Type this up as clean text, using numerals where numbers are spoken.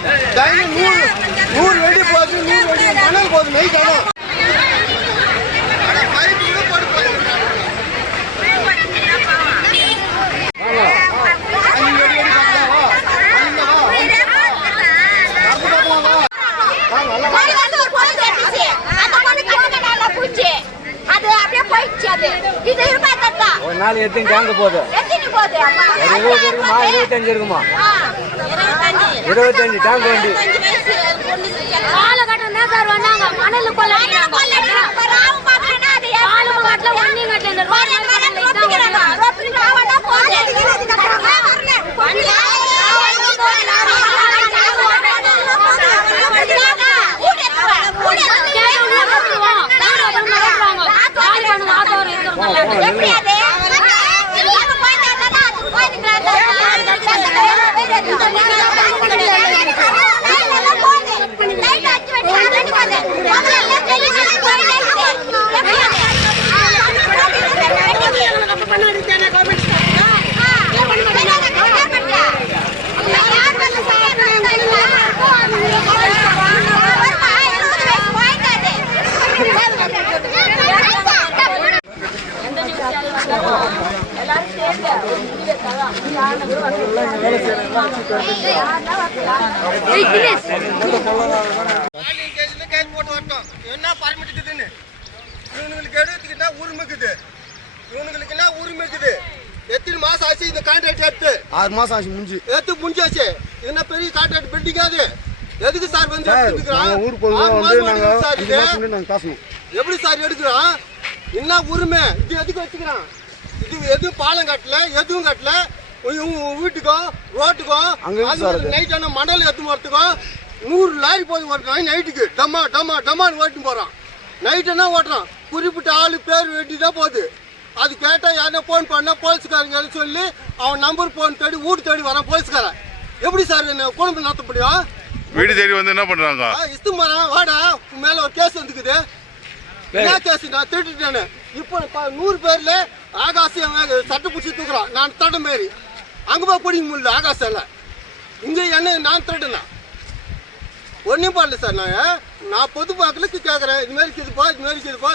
100 வெடி போகுது, 100 வெடி மணல் போகுது நைட். ஒரு நாள் எத்தனை டேங்க் போகுது? 25 இருக்குமா? 25 டேங்க் வண்டி. காலகட்டம் தான் சார் வந்தாங்க. மணல் என்ன பரமிட்டுக்குதுன்னு இவனுங்களுக்கு எடுத்துக்கிட்டா உரிமைக்குது. இவனுங்களுக்கு என்ன உரிமை இருக்குது? எத்தனை மாசம் ஆச்சு இந்த கான்ட்ராக்ட் எடுத்து? 6 மாசம் ஆச்சு முடிஞ்சாச்சு. என்ன பெரிய கான்ட்ராக்ட் பில்டிங் அது? எதுக்கு சார் வந்து எப்படி சார் எடுக்கிறான்? என்ன உரிமை? இது எதுக்கு வச்சுக்கிறான்? இது எதுவும் பாலம் கட்டல, எதுவும் கட்டல. வீட்டுக்கும் ரோட்டுக்கும் நைட்டான மணல் எடுத்து போறதுக்கும் 100 லாரி போது ஓட்டுறான். நைட்டுக்கு டம்மா டம்மா டம்மான்னு ஓட்டு போறான். நைட்டுன்னா ஓட்டுறான். குறிப்பிட்ட ஆளு பேர் வேண்டிதான் போகுது. அது கேட்டா யாருன்னா போன் பண்ணா போலீஸ்காரங்க சொல்லி அவன் நம்பர் போன் தேடி வீடு தேடி வரான் போலீஸ்காரன். எப்படி சார் என்ன குடும்பம் நடத்த முடியும்? வீடு தேடி வந்து என்ன பண்றாங்க? இஸ்துமாரன் வாடா மேல ஒரு கேஸ் வந்துக்குது. என்ன கேஸ்? நான் திருட்டுட்டேன்னு. இப்போ 100 பேர்ல ஆகாசம் சட்டை பிடிச்சி தூக்குறான். நான் தடம் மாரி அங்க போய் பிடிக்க முடியல. ஆகாசம் இங்க என்ன நான் திருடுனா ஒன்னும் பண்ணல சார். நான் பொதுமக்களுக்கு கேட்கறேன். இது மாதிரி இருக்குதுப்பா, இது மாதிரி இருக்குதுப்பா.